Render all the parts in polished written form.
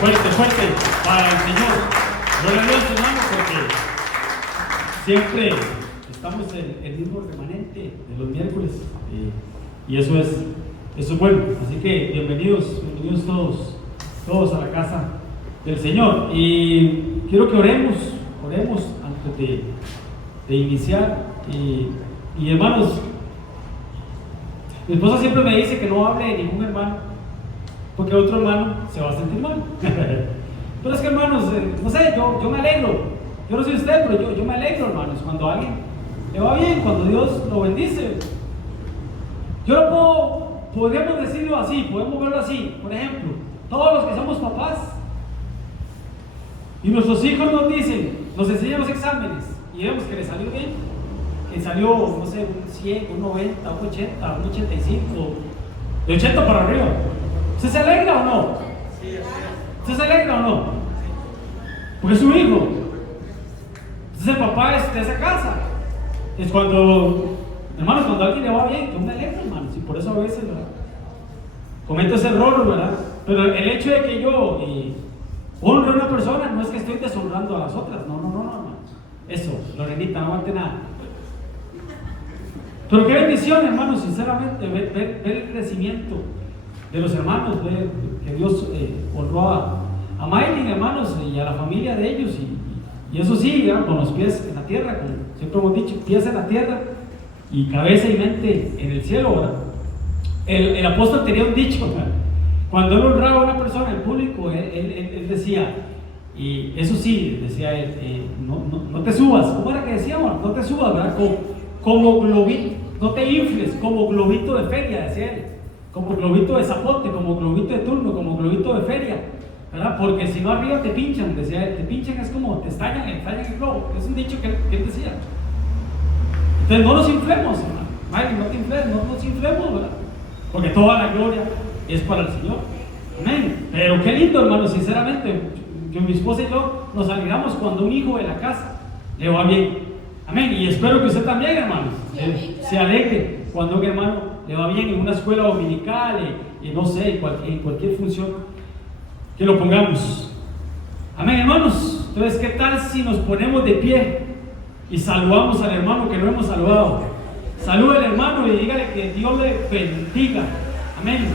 fuerte para el Señor. Gloria a Dios, hermano, porque siempre estamos en el mismo remanente de los miércoles y eso es bueno. Así que bienvenidos todos a la casa del Señor. Y quiero que oremos antes de iniciar. Y hermanos, mi esposa siempre me dice que no hable de ningún hermano, porque otro hermano se va a sentir mal. Pero es que, hermanos, no sé, yo me alegro. Yo no sé usted, pero yo me alegro, hermanos, cuando a alguien le va bien, cuando Dios lo bendice. Podríamos decirlo así, podemos verlo así. Por ejemplo, todos los que somos papás y nuestros hijos nos enseñan los exámenes y vemos que les salió bien, que salió, no sé, un 100, un 90, un 80, un 85, de 80 para arriba. ¿Usted se alegra o no? ¿Usted se alegra o no? Porque es su hijo. Entonces el papá es de esa casa. Es cuando, hermanos, cuando a alguien le va bien, yo me alegro, hermanos, y por eso a veces, ¿verdad?, cometo ese error, ¿verdad? Pero el hecho de que yo honre a una persona no es que estoy deshonrando a las otras. No, hermanos. Eso, Lorenita, no aguante nada. Pero qué bendición, hermanos, sinceramente, ver el crecimiento de los hermanos, ver que Dios honró a Maylin, hermanos, y a la familia de ellos, y eso sí, ¿verdad?, con los pies en la tierra, como siempre hemos dicho, pies en la tierra y cabeza y mente en el cielo, ¿verdad? El apóstol tenía un dicho, ¿verdad? Cuando él honraba a una persona en público, él decía, y eso sí, decía él, no te subas. ¿Cómo era que decíamos? No te subas, ¿verdad? Como globito, no te infles, como globito de feria, decía él, como globito de zapote, como globito de turno, como globito de feria, ¿verdad? Porque si no arriba te pinchan, decía él. Te pinchan es como te estallan el globo. Es un dicho que él decía. Entonces no nos inflemos, hermano. Madre, no nos inflemos, ¿verdad? Porque toda la gloria es para el Señor. Amén. Pero qué lindo, hermano, sinceramente, que mi esposa y yo nos alegramos cuando un hijo de la casa le va bien. Amén. Y espero que usted también, hermanos, se alegre cuando un hermano le va bien en una escuela dominical, y no sé, en cualquier función que lo pongamos. Amén, hermanos. Entonces, ¿qué tal si nos ponemos de pie y saludamos al hermano que no hemos saludado? Salude al hermano y dígale que Dios le bendiga. Amén.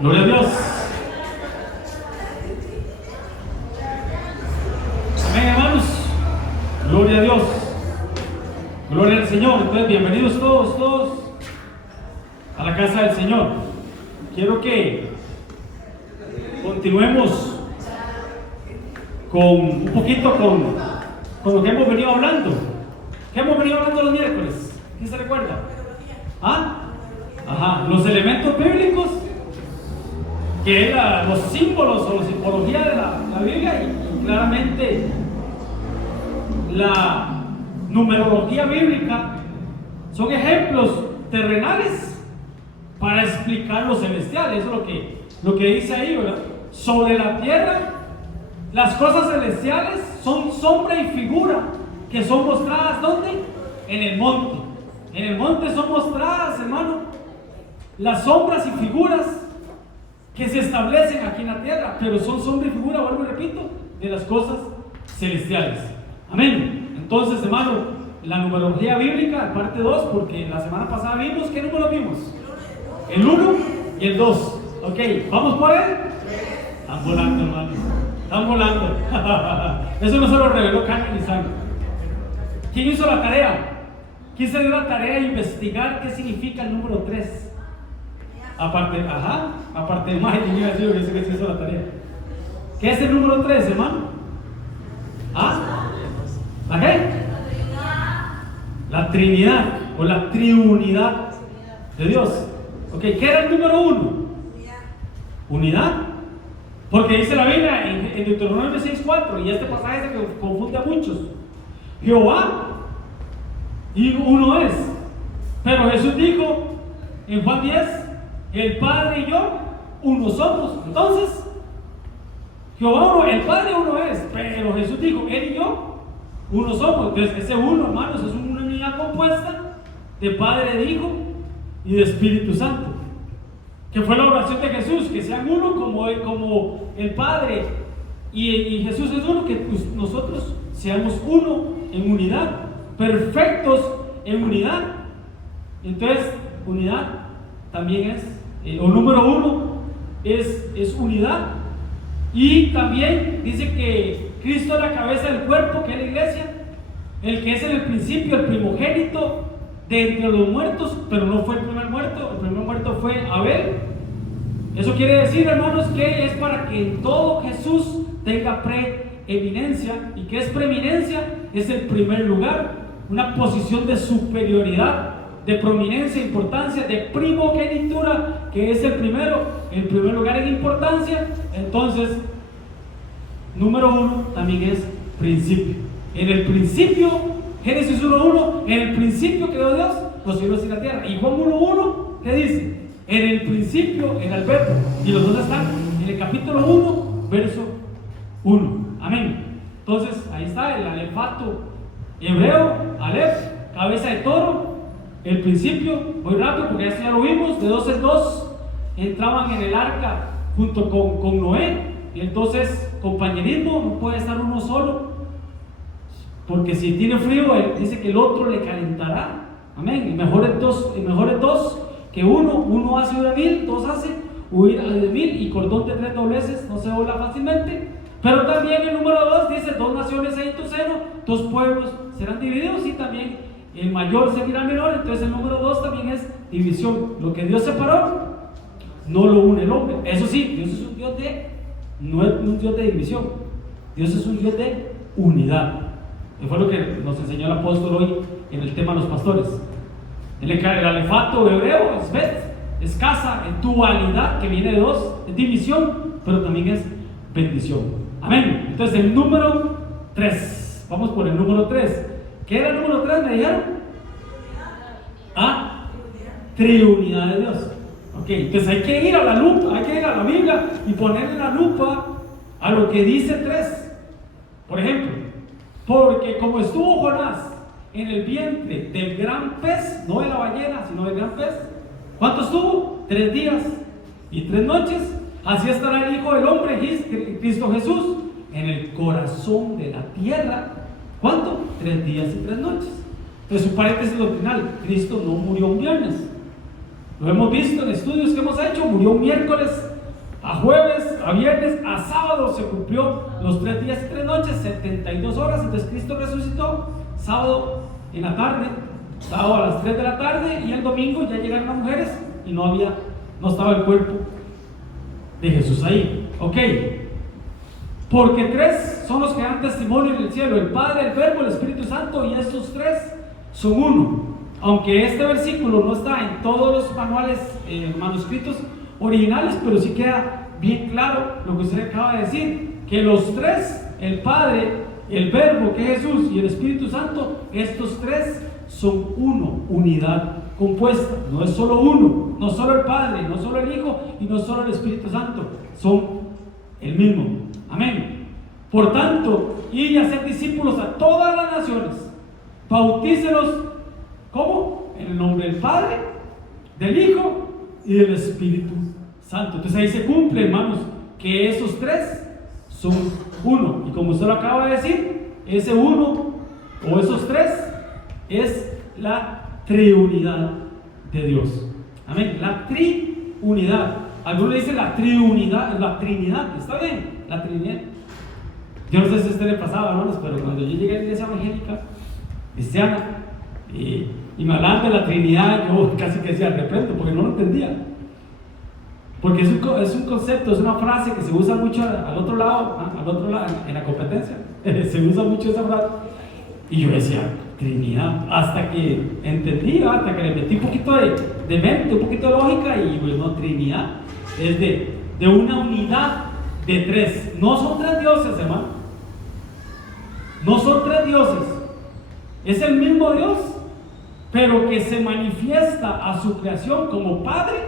Gloria a Dios. Amén, hermanos. Gloria a Dios. Gloria al Señor. Entonces, bienvenidos todos a la casa del Señor. Quiero que continuemos un poquito con lo que hemos venido hablando. ¿Qué hemos venido hablando los miércoles? ¿Quién se recuerda? Los elementos bíblicos, que es los símbolos o la simbología de la Biblia, y claramente la numerología bíblica son ejemplos terrenales para explicar lo celestial. Eso es lo que dice ahí, ¿verdad? Sobre la tierra, las cosas celestiales son sombra y figura que son mostradas, ¿dónde? En el monte. En el monte son mostradas, hermano, las sombras y figuras que se establecen aquí en la tierra, pero son sombra y figura, vuelvo y repito, de las cosas celestiales. Amén. Entonces, hermano, la numerología bíblica, parte 2, porque la semana pasada vimos, ¿qué número vimos? El 1 y el 2. Ok, ¿vamos por él? Están volando, hermano. Están volando. Eso no se lo reveló carne ni sangre. ¿Quién hizo la tarea? ¿Quién se dio la tarea de investigar qué significa el número 3? Aparte de más, yo sé que se hizo la tarea. ¿Qué es el número 3, hermano? ¿La qué? La Trinidad. o la triunidad de Dios. Ok, ¿qué era el número 1? Unidad. Porque dice la Biblia en Deuteronomio 6:4, y este pasaje es el que confunde a muchos. Jehová y uno es. Pero Jesús dijo en Juan 10, el Padre y yo uno somos. Entonces, Jehová uno, el Padre uno es, pero Jesús dijo, él y yo uno somos. Entonces ese uno, hermanos, es una unidad compuesta de Padre, de Hijo y de Espíritu Santo, que fue la oración de Jesús, que sean uno como el Padre y Jesús es uno, que nosotros seamos uno en unidad, perfectos en unidad. Entonces, unidad también es, o número 1 es unidad. Y también dice que Cristo es la cabeza del cuerpo, que es la iglesia, el que es en el principio el primogénito de entre los muertos, pero no fue el primer muerto fue Abel. Eso quiere decir, hermanos, que es para que en todo Jesús tenga preeminencia. ¿Y qué es preeminencia? Es el primer lugar, una posición de superioridad, de prominencia, importancia, de primogenitura, que es el primer lugar en importancia. Entonces, número 1 también es principio. En el principio, Génesis 1:1, en el principio creó Dios los cielos y la tierra. Y Juan 1:1, ¿qué dice? En el principio era el verbo. Y los dos están en el capítulo 1, verso 1. Amén. Entonces, ahí está el alefato hebreo, alef, cabeza de toro. El principio, muy rápido porque esto ya lo vimos, de 2 en 2 entraban en el arca junto con Noé. Y entonces, compañerismo, no puede estar uno solo, porque si tiene frío, él dice que el otro le calentará. Amén. Y mejor es dos que uno hace huir a 1000, dos hace huir a 10,000, y cordón de 3 dobleces no se dobla fácilmente. Pero también el número 2 dice: 2 naciones hay en tu seno, 2 pueblos serán divididos, y también el mayor seguirá al menor. Entonces el número 2 también es división. Lo que Dios separó, no lo une el hombre. Eso sí, Dios es un Dios no es un Dios de división. Dios es un Dios de unidad. Y fue lo que nos enseñó el apóstol hoy en el tema de los pastores. El alefato hebreo es bet, es casa, es dualidad, que viene de 2, es división, pero también es bendición. Amén. Entonces el número 3, vamos por el número 3. ¿Qué era el número 3? ¿Me dijeron? Triunidad de Dios. Ok, entonces hay que ir a la lupa, hay que ir a la Biblia y ponerle la lupa a lo que dice 3. Por ejemplo, porque como estuvo Jonás en el vientre del gran pez, no de la ballena, sino del gran pez, ¿cuánto estuvo? 3 días y 3 noches. Así estará el Hijo del Hombre, Cristo Jesús, en el corazón de la tierra. ¿Cuánto? 3 días y 3 noches. Entonces, un paréntesis doctrinal: Cristo no murió un viernes. Lo hemos visto en estudios que hemos hecho. Murió un miércoles, a jueves, a viernes, a sábado se cumplió los 3 días y 3 noches, 72 horas. Entonces Cristo resucitó sábado en la tarde, sábado a las 3 de la tarde, y el domingo ya llegaron las mujeres y no estaba el cuerpo de Jesús ahí. Ok, porque 3 son los que dan testimonio en el cielo: el Padre, el Verbo, el Espíritu Santo, y estos 3 son uno. Aunque este versículo no está en todos los manuales, manuscritos originales, pero sí queda bien claro lo que usted acaba de decir, que los 3, el Padre, el Verbo, que es Jesús, y el Espíritu Santo, estos 3 son uno, unidad compuesta. No es solo uno, no solo el Padre, no solo el Hijo y no solo el Espíritu Santo, son el mismo. Amén. Por tanto, y hacer discípulos a todas las naciones, bautícelos, ¿cómo? En el nombre del Padre, del Hijo y del Espíritu Santo. Entonces ahí se cumple, hermanos, que esos 3 son uno. Y como usted lo acaba de decir, ese uno o esos 3 es la triunidad de Dios. Amén. La triunidad. Algunos le dicen la triunidad, la trinidad. ¿Está bien? La trinidad. Yo no sé si a usted le pasaba, hermanos, pero cuando yo llegué a la iglesia evangélica cristiana y me hablaban de la Trinidad, yo casi que decía reprendo, porque no lo entendía. Porque es un concepto, es una frase que se usa mucho al otro lado, en la competencia. Se usa mucho esa frase. Y yo decía, Trinidad, hasta que entendí, hasta que le metí un poquito de mente, un poquito de lógica, y bueno, Trinidad es de una unidad de tres. No son tres dioses, hermano. No son tres dioses. Es el mismo Dios, pero que se manifiesta a su creación como Padre,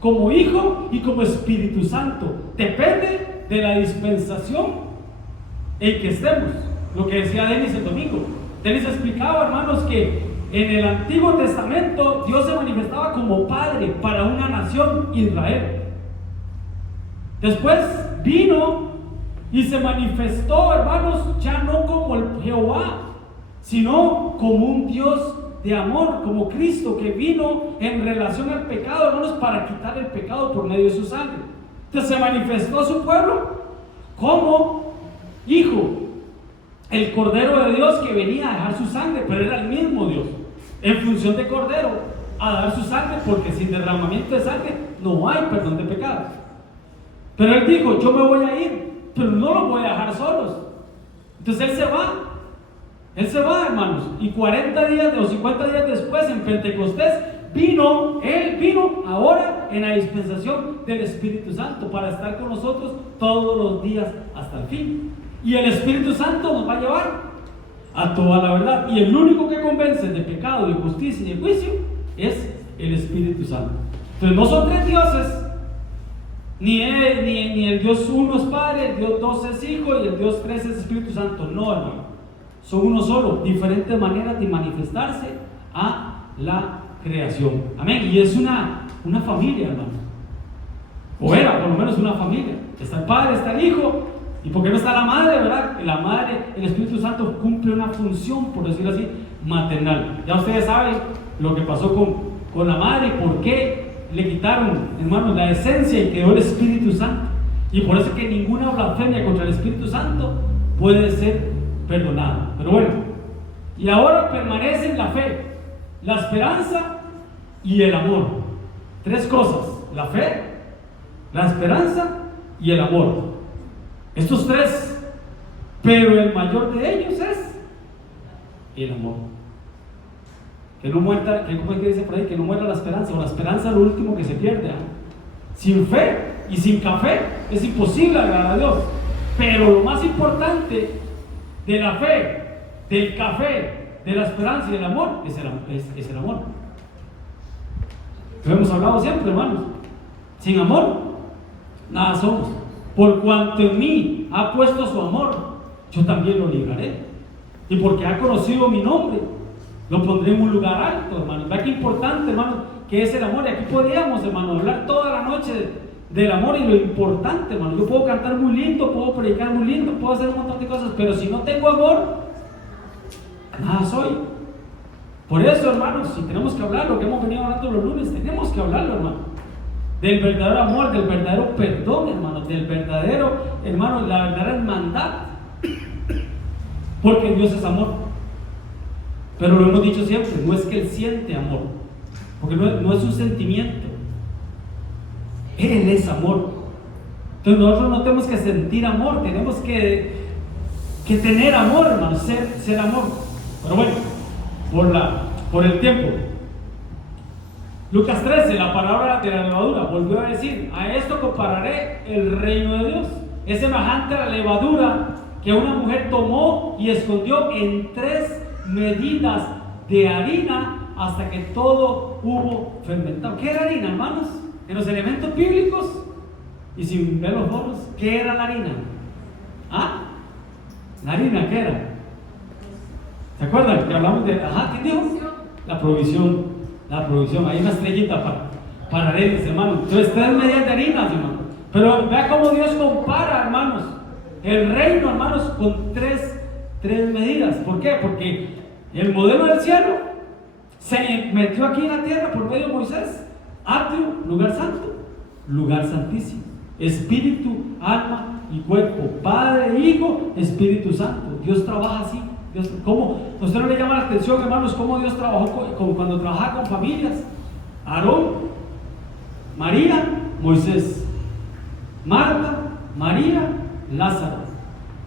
como Hijo y como Espíritu Santo. Depende de la dispensación en que estemos. Lo que decía Denis el domingo. Denis explicaba, hermanos, que en el Antiguo Testamento Dios se manifestaba como Padre para una nación, Israel. Después vino y se manifestó, hermanos, ya no como el Jehová, sino como un Dios de amor, como Cristo, que vino en relación al pecado, hermanos, para quitar el pecado por medio de su sangre. Entonces se manifestó a su pueblo como Hijo, el Cordero de Dios que venía a dejar su sangre, pero era el mismo Dios, en función de Cordero, a dar su sangre, porque sin derramamiento de sangre no hay perdón de pecados. Pero Él dijo, yo me voy a ir, pero no los voy a dejar solos. Entonces Él se va, hermanos, y 40 días o 50 días después, en Pentecostés, Él vino ahora en la dispensación del Espíritu Santo para estar con nosotros todos los días hasta el fin. Y el Espíritu Santo nos va a llevar a toda la verdad. Y el único que convence de pecado, de justicia y de juicio es el Espíritu Santo. Entonces no son tres dioses, ni el Dios uno es Padre, el Dios dos es Hijo y el Dios tres es Espíritu Santo. No, hermano, son uno solo, diferentes maneras de manifestarse a la creación. Amén. Y es una familia, hermano, o era por lo menos una familia. Está el Padre, está el Hijo. ¿Y por qué no está la madre, verdad? La madre, el Espíritu Santo cumple una función, por decirlo así, maternal. Ya ustedes saben lo que pasó con la madre, por qué le quitaron, hermanos, la esencia y quedó el Espíritu Santo. Y por eso que ninguna blasfemia contra el Espíritu Santo puede ser perdonada. Pero bueno, y ahora permanecen la fe, la esperanza y el amor. Tres cosas: la fe, la esperanza y el amor. Estos tres, pero el mayor de ellos es el amor. Que no muera, ¿cómo es que dice por ahí? Que no muera la esperanza, o la esperanza es lo último que se pierde. Sin fe y sin café es imposible agradar a Dios. Pero lo más importante de la fe, del café, de la esperanza y del amor es el amor. Lo hemos hablado siempre, hermanos. Sin amor, nada somos. Por cuanto en mí ha puesto su amor, yo también lo libraré. Y porque ha conocido mi nombre, lo pondré en un lugar alto, hermanos. Vea qué importante, hermanos, que es el amor. Y aquí podríamos, hermanos, hablar toda la noche del amor y lo importante, hermanos. Yo puedo cantar muy lindo, puedo predicar muy lindo, puedo hacer un montón de cosas, pero si no tengo amor, nada soy. Por eso, hermanos, si tenemos que hablar lo que hemos venido hablando los lunes, tenemos que hablarlo, hermano. Del verdadero amor, del verdadero perdón, hermanos, del verdadero, hermanos, la verdadera hermandad. Porque Dios es amor. Pero lo hemos dicho siempre, no es que Él siente amor, porque no es un sentimiento. Él es amor. Entonces nosotros no tenemos que sentir amor, tenemos que tener amor, hermanos, ser amor. Pero bueno, por el tiempo. Lucas 13, la palabra de la levadura, volvió a decir: a esto compararé el reino de Dios. Es semejante a la levadura que una mujer tomó y escondió en 3 medidas de harina hasta que todo hubo fermentado. ¿Qué era harina, hermanos? En los elementos bíblicos, y sin ver los foros, ¿qué era la harina? ¿La harina qué era? ¿Se acuerdan que hablamos de, ¿quién dijo? La provisión. Hay una estrellita para arenas, hermanos. Entonces 3 medidas de harina, hermanos. Pero vea cómo Dios compara, hermanos, el reino, hermanos, con tres medidas. ¿Por qué? Porque el modelo del cielo se metió aquí en la tierra por medio de Moisés. Atrio, lugar santo, lugar santísimo. Espíritu, alma y cuerpo. Padre, Hijo, Espíritu Santo. Dios trabaja así. ¿Cómo? ¿A usted no le llama la atención, hermanos, cómo Dios trabajó cuando trabajaba con familias? Aarón, María, Moisés, Marta, María, Lázaro.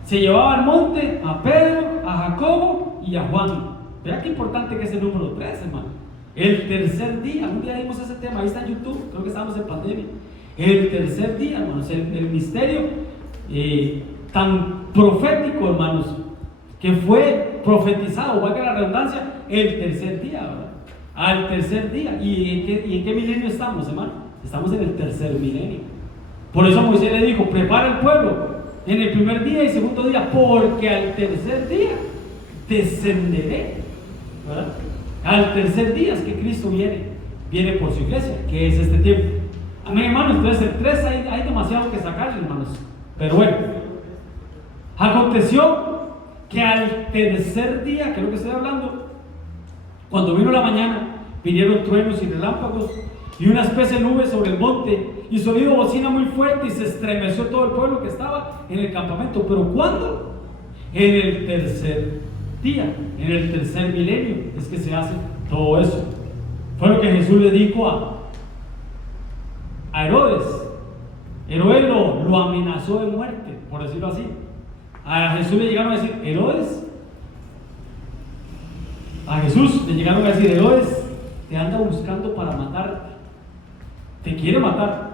Se llevaba al monte a Pedro, a Jacobo y a Juan. Vea qué importante que es el número 3, hermano. El tercer día, un día vimos ese tema, ahí está en YouTube, creo que estábamos en pandemia. El tercer día, hermanos, el misterio tan profético, hermanos, que fue profetizado, valga la redundancia, el tercer día, ¿verdad? Al tercer día. ¿Y en qué milenio estamos, hermano? Estamos en el tercer milenio. Por eso Moisés le dijo: prepara el pueblo en el primer día y segundo día, porque al tercer día descenderé, ¿verdad? Al tercer día es que Cristo viene por su iglesia, que es este tiempo. Amén, hermanos. Entonces el 3 hay demasiado que sacarle, hermanos. Pero bueno, aconteció que al tercer día, que es lo que estoy hablando, cuando vino la mañana, vinieron truenos y relámpagos y una especie de nube sobre el monte, y sonido bocina muy fuerte, y se estremeció todo el pueblo que estaba en el campamento. ¿Pero cuándo? En el tercer día, en el tercer milenio, es que se hace todo eso. Fue lo que Jesús le dijo a Herodes. Herodes lo amenazó de muerte, por decirlo así. A Jesús le llegaron a decir: Herodes, a Jesús le llegaron a decir: Herodes te anda buscando para matarte, te quiere matar.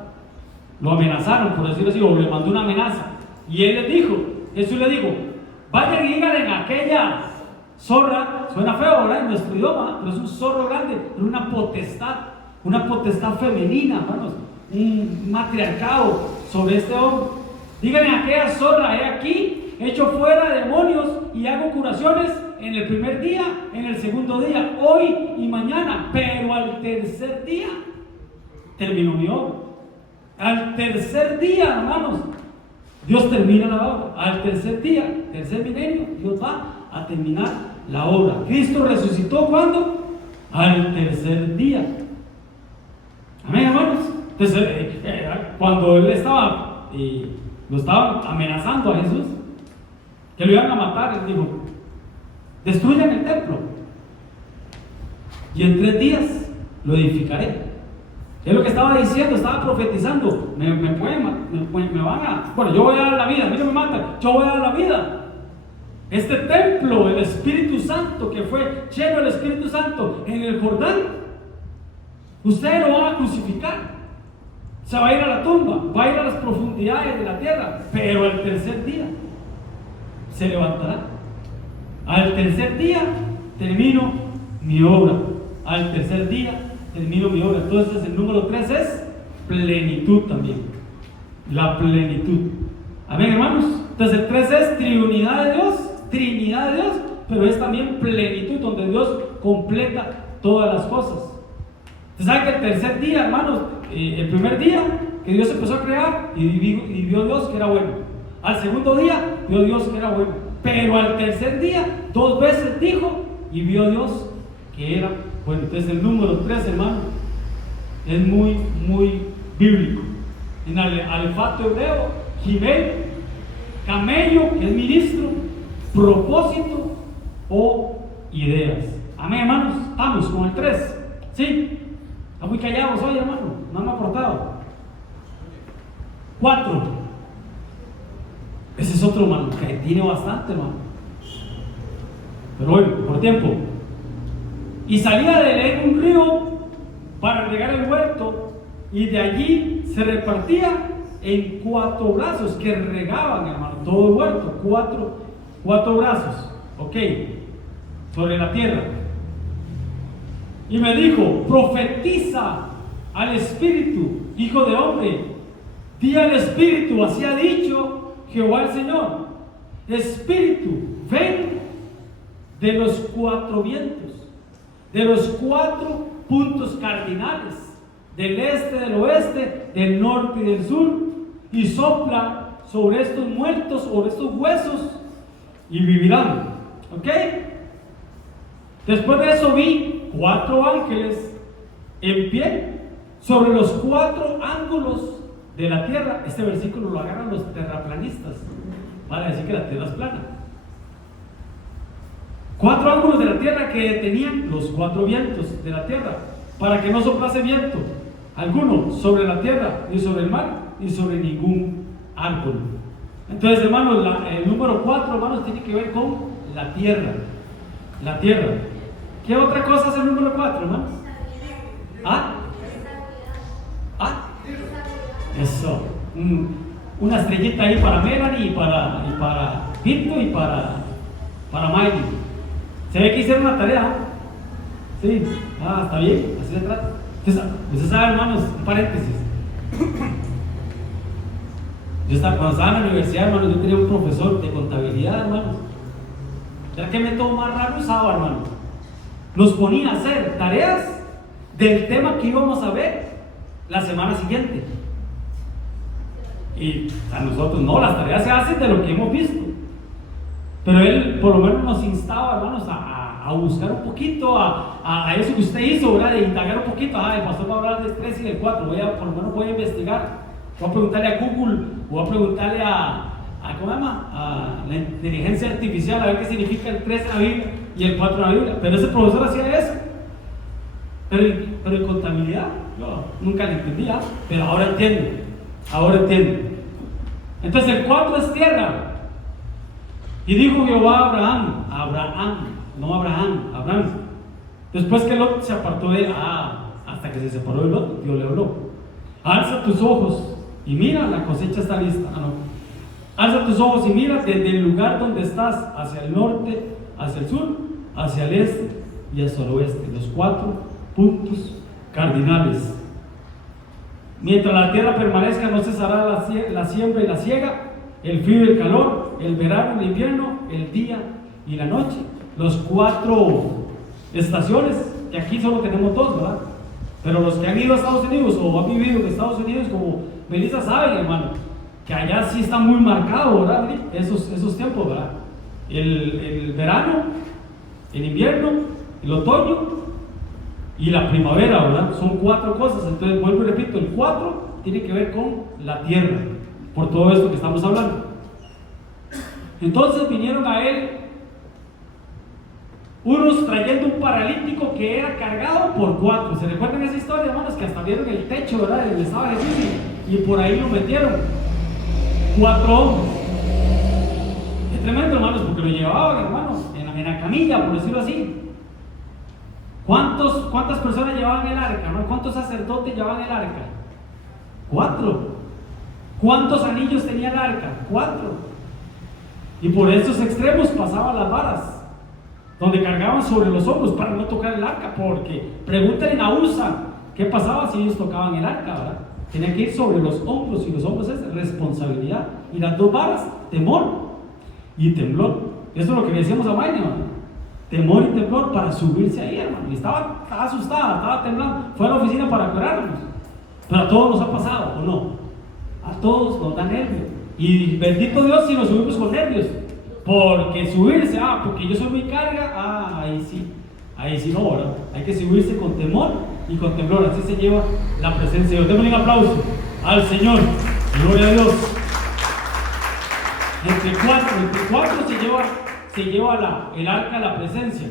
Lo amenazaron, por decirlo así, o le mandó una amenaza. Y él les dijo, Jesús le dijo: vayan y díganle en aquella zorra, suena feo, ¿verdad? En nuestro idioma, pero es un zorro grande, es una potestad femenina, hermanos, un matriarcado sobre este hombre. Díganle a aquella zorra: he aquí, echo fuera demonios y hago curaciones en el primer día, en el segundo día, hoy y mañana, pero al tercer día terminó mi obra. Al tercer día, hermanos, Dios termina la obra. Al tercer día, tercer milenio, Dios va a terminar la obra. Cristo resucitó, ¿cuándo? Al tercer día. Amén, hermanos. Entonces, cuando él lo estaban amenazando a Jesús, que lo iban a matar, él dijo: destruyan el templo y en 3 días lo edificaré. Es lo que estaba diciendo, estaba profetizando. Me van a... Bueno, yo voy a dar la vida, a mí no me matan, yo voy a dar la vida. Este templo, el Espíritu Santo, que fue lleno del Espíritu Santo en el Jordán, ustedes lo van a crucificar. Se va a ir a la tumba, va a ir a las profundidades de la tierra, pero al tercer día se levantará. Al tercer día termino mi obra. Al tercer día termino mi obra. Entonces el número 3 es plenitud también. La plenitud. Amén, hermanos. Entonces el 3 es Trinidad de Dios, pero es también plenitud, donde Dios completa todas las cosas. Usted sabe que el tercer día, hermanos, el primer día que Dios empezó a crear y vio Dios que era bueno. Al segundo día vio Dios que era bueno. Pero al tercer día 2 veces dijo y vio Dios que era bueno. Entonces el número 3, hermano, es muy, muy bíblico. En alefato hebreo, Gimel, camello, que es ministro, propósito o ideas. Amén, hermanos. Estamos con el 3. ¿Sí? Están muy callados hoy, hermano. No han aportado. 4. Ese es otro, hermano, que tiene bastante, hermano. Pero bueno, por tiempo. Y salía de él un río para regar el huerto, y de allí se repartía en 4 brazos que regaban, hermano, todo el huerto. 4 brazos, ok, sobre la tierra. Y me dijo: profetiza al Espíritu, hijo de hombre, di al Espíritu, así ha dicho Jehová el Señor: Espíritu, ven de los 4 vientos, de los 4 puntos cardinales, del este, del oeste, del norte y del sur, y sopla sobre estos muertos, sobre estos huesos, y vivirán. ¿Ok? Después de eso vi 4 ángeles en pie sobre los 4 ángulos de la tierra. Este versículo lo agarran los terraplanistas para decir que la tierra es plana. 4 ángulos de la tierra que tenían los 4 vientos de la tierra, para que no soplase viento alguno sobre la tierra, ni sobre el mar, ni sobre ningún árbol. Entonces, hermanos, el número 4, hermanos, tiene que ver con la tierra. La tierra. ¿Qué otra cosa es el número 4, hermanos? ¿Ah? ¿Ah? Eso. Una estrellita ahí para Melanie y para Víctor y para Miley. Se ve que hicieron una tarea. Sí. Está bien. Así se trata. Usted sabe, hermanos, un paréntesis. Cuando estaba en la universidad, hermanos, yo tenía un profesor de contabilidad, hermanos. Ya que método más raro usaba, hermano. Nos ponía a hacer tareas del tema que íbamos a ver la semana siguiente. Y a nosotros no, las tareas se hacen de lo que hemos visto. Pero él por lo menos nos instaba, hermanos, a buscar un poquito, a eso que usted hizo, ¿verdad? De indagar un poquito. El pastor va a hablar del 3 y del 4. Por lo menos voy a investigar. Voy a preguntarle a Google, voy a preguntarle ¿cómo se llama? A la inteligencia artificial, a ver qué significa el 3 en la Biblia y el 4 en la Biblia. Pero ese profesor hacía eso. Pero en contabilidad, yo nunca le entendía, pero ahora entiendo. Entonces el 4 es tierra. Y dijo Jehová a Abraham. Después que Lot se apartó de él, hasta que se separó de Lot, Dios le habló. Alza tus ojos y mira, la cosecha está lista. Alza tus ojos y mira desde el lugar donde estás, hacia el norte, hacia el sur, hacia el este y hacia el oeste. Los 4 puntos cardinales. Mientras la tierra permanezca, no cesará la siembra y la siega, el frío y el calor, el verano y el invierno, el día y la noche. Los 4 estaciones, que aquí solo tenemos 2, ¿verdad? Pero los que han ido a Estados Unidos o han vivido en Estados Unidos, como Melissa saben, hermano, que allá sí está muy marcado, ¿verdad? Esos tiempos, ¿verdad? El verano, el invierno, el otoño y la primavera, ¿verdad? Son 4 cosas. Entonces, vuelvo y repito, el 4 tiene que ver con la tierra, por todo esto que estamos hablando. Entonces vinieron a él unos trayendo un paralítico que era cargado por 4. ¿Se recuerdan esa historia, hermanos? Que hasta vieron el techo, ¿verdad? Donde estaba Jesús y por ahí lo metieron. 4 hombres. Es tremendo, hermanos, porque lo llevaban, hermanos, en la camilla, por decirlo así. ¿Cuántas personas llevaban el arca? ¿No? ¿Cuántos sacerdotes llevaban el arca? 4. ¿Cuántos anillos tenía el arca? 4. Y por estos extremos pasaban las varas, donde cargaban sobre los hombros para no tocar el arca, porque pregúntenle a Usa qué pasaba si ellos tocaban el arca, ¿verdad? Tenía que ir sobre los hombros, y los hombros es responsabilidad. Y las 2 varas, temor y temblor. Eso es lo que le decíamos a Mayne, hermano. Temor y temblor para subirse ahí, hermano. Y estaba asustada, estaba temblando. Fue a la oficina para curarnos. Pero a todos nos ha pasado, ¿o no? A todos nos da nervios. Y bendito Dios si nos subimos con nervios. Porque subirse, porque yo soy muy carga, ahí sí no, ¿verdad? Hay que subirse con temor y con temblor. Así se lleva la presencia de Dios. Démosle un aplauso al Señor. Gloria a Dios. Entre 4 se lleva el arca a la presencia.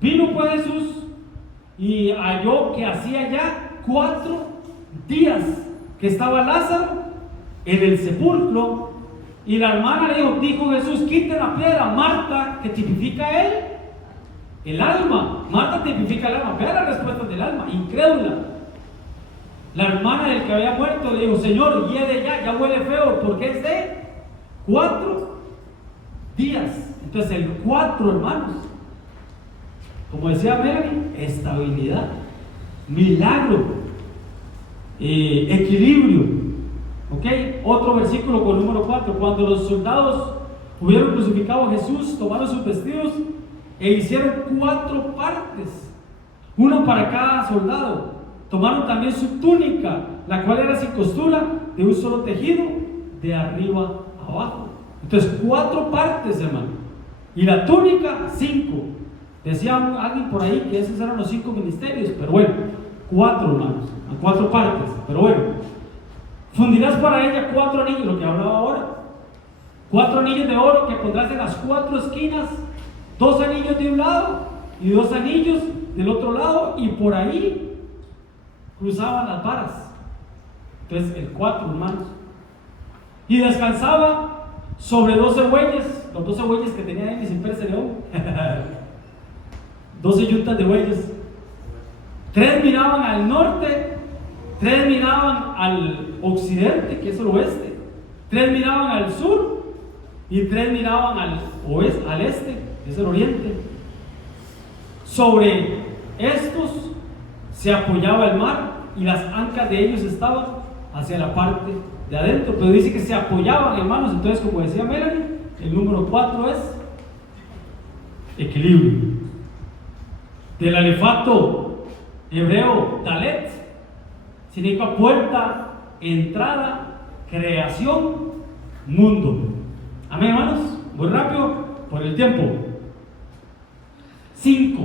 Vino pues Jesús y halló que hacía ya 4 días que estaba Lázaro en el sepulcro, y la hermana le dijo Jesús, quiten la piedra. Marta, que tipifica el alma. Marta tipifica el alma. Vea la respuesta del alma, incrédula. La hermana del que había muerto le dijo, Señor, hiede ya huele feo, porque es de 4 días. Entonces el 4, hermanos, como decía Melanie, estabilidad, milagro, equilibrio. ¿Ok? Otro versículo con número 4. Cuando los soldados hubieron crucificado a Jesús, tomaron sus vestidos e hicieron 4 partes, una para cada soldado. Tomaron también su túnica, la cual era sin costura, de un solo tejido, de arriba a abajo. Entonces 4 partes, hermano. Y la túnica, 5. Decía alguien por ahí que esos eran los 5 ministerios, pero bueno, 4, hermanos, a 4 partes, pero bueno. Fundirás para ella 4 anillos, lo que hablaba ahora. 4 anillos de oro que pondrás en las 4 esquinas, 2 anillos de un lado y 2 anillos del otro lado, y por ahí cruzaban las varas. Entonces el 4, hermanos. Y descansaba sobre 12 bueyes, los 12 bueyes que tenía Elvis en Pérez de León. 12 yuntas de bueyes. 3 miraban al norte, 3 miraban al occidente, que es el oeste, 3 miraban al sur y 3 miraban al oeste, al este, que es el oriente. Sobre estos se apoyaba el mar y las ancas de ellos estaban hacia la parte de adentro, pero dice que se apoyaban, hermanos. Entonces, como decía Melanie, el número 4 es equilibrio. Del alefato hebreo Dalet significa puerta, entrada, creación, mundo. Amén, hermanos. Muy rápido por el tiempo. 5.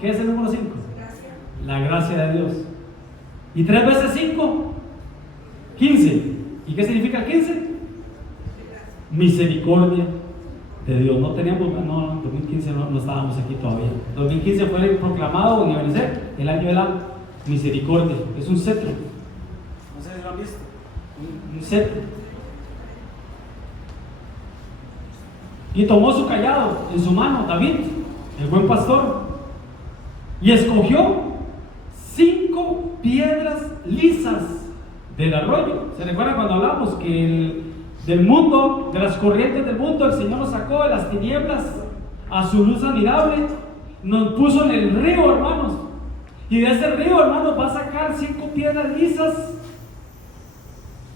¿Qué es el número 5? La gracia de Dios. ¿Y 3 veces 5? 15. ¿Y qué significa el 15? Misericordia de Dios. No teníamos, no, en 2015 no estábamos aquí todavía. 2015 fue proclamado en Ebenezer el año de la misericordia. Es un cetro. No sé si lo han visto. Un cetro. Y tomó su callado en su mano, David, el buen pastor, y escogió 5 piedras lisas del arroyo. ¿Se recuerdan cuando hablamos que del mundo, de las corrientes del mundo, el Señor nos sacó de las tinieblas a su luz admirable? Nos puso en el río, hermanos, y de ese río, hermanos, va a sacar 5 piedras lisas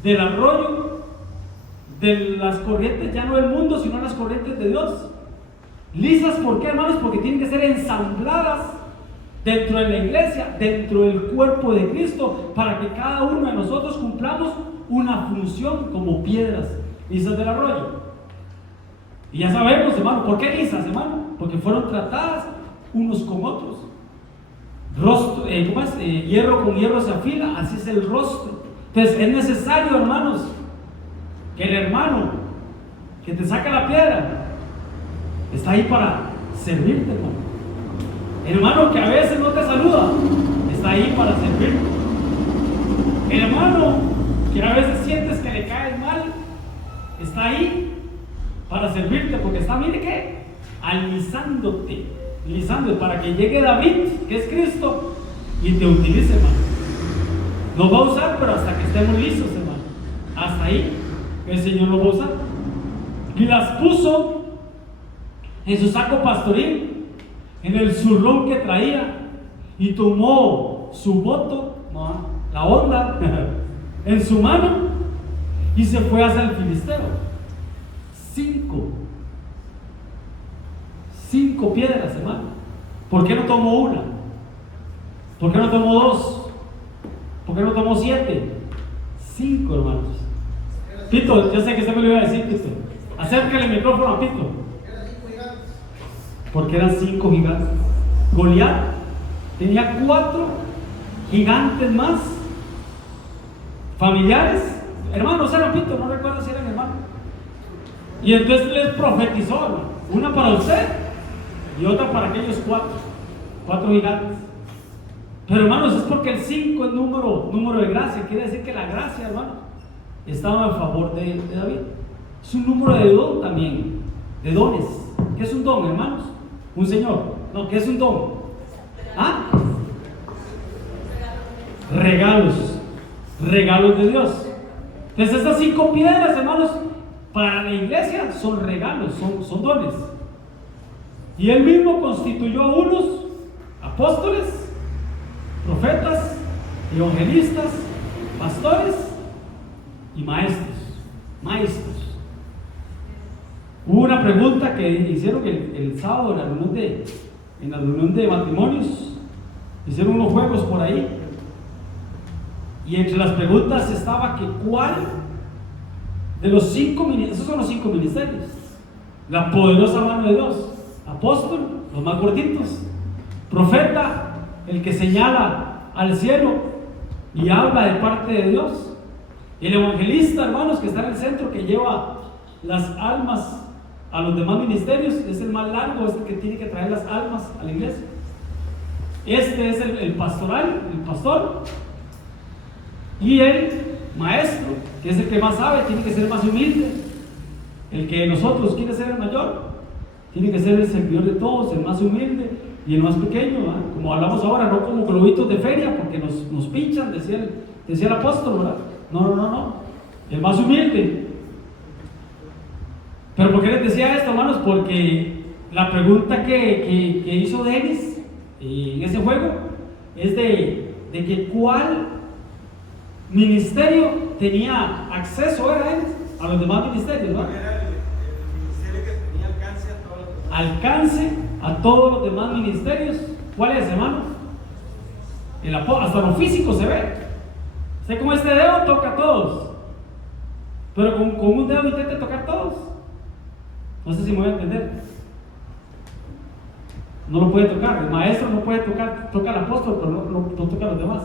del arroyo, de las corrientes, ya no del mundo, sino las corrientes de Dios. Lisas, ¿por qué, hermanos? Porque tienen que ser ensambladas dentro de la iglesia, dentro del cuerpo de Cristo, para que cada uno de nosotros cumplamos una función como piedras lisas del arroyo. Y ya sabemos, hermano, ¿por qué lisas, hermano? Porque fueron tratadas unos con otros. Rostro, hierro con hierro se afila, así es el rostro. Entonces es necesario, hermanos, que el hermano que te saca la piedra está ahí para servirte, hermano. El hermano que a veces no te saluda está ahí para servirte. El hermano que a veces sientes que le caes mal está ahí para servirte, porque está, mire qué, alisándote para que llegue David, que es Cristo, y te utilice, hermano. Nos va a usar, pero hasta que estemos listos, hermano. Hasta ahí el Señor nos va a usar. Y las puso en su saco pastoril, en el zurrón que traía, y tomó su voto, la onda, en su mano, y se fue hacia el filisteo. 5 piedras, hermano. ¿Por qué no tomó una? ¿Por qué no tomó 2? ¿Por qué no tomó 7? 5, hermanos. Pito, yo sé que usted me lo iba a decir, Pito. Acércale el micrófono a Pito. Porque eran 5 gigantes. Goliat tenía 4 gigantes más, familiares, hermanos, eran Pito, no recuerdo si eran hermanos. Y entonces les profetizó, hermano, una para usted y otra para aquellos 4 gigantes. Pero, hermanos, es porque el 5 es número de gracia. Quiere decir que la gracia, hermano, estaba a favor de David. Es un número de don también, de dones. ¿Qué es un don, hermanos? Un señor. No, ¿qué es un don? ¿Ah? Regalos de Dios. Entonces estas 5 piedras, hermanos, para la iglesia son regalos, son dones. Y él mismo constituyó a unos apóstoles, profetas, evangelistas, pastores y maestros. Hubo una pregunta que hicieron el sábado en la reunión de matrimonios. Hicieron unos juegos por ahí, y entre las preguntas estaba que cuál de los 5 ministerios, esos son los 5 ministerios, la poderosa mano de Dios: apóstol, los más gorditos; profeta, el que señala al cielo y habla de parte de Dios; el evangelista, hermanos, que está en el centro, que lleva las almas a los demás ministerios, es el más largo, es el que tiene que traer las almas a la iglesia. Este es el pastoral, el pastor. Y el maestro, que es el que más sabe, tiene que ser más humilde. El que de nosotros quiere ser el mayor, Tiene que ser el servidor de todos, el más humilde y el más pequeño, ¿verdad? Como hablamos ahora, no como globitos de feria, porque nos pinchan, decía el apóstol, ¿verdad? No. El más humilde. Pero ¿por qué les decía esto, hermanos? Porque la pregunta que hizo Denis en ese juego es de que cuál ministerio tenía acceso, era él, a los demás ministerios, ¿no? Era el ministerio que tenía alcance a todos los demás. Alcance a todos los demás ministerios. ¿Cuál es, hermano? Hasta lo físico se ve. Sé como este dedo toca a todos, pero con un dedo intenta tocar todos. No sé si me voy a entender. No lo puede tocar, el maestro no puede tocar, toca al apóstol, pero no toca a los demás.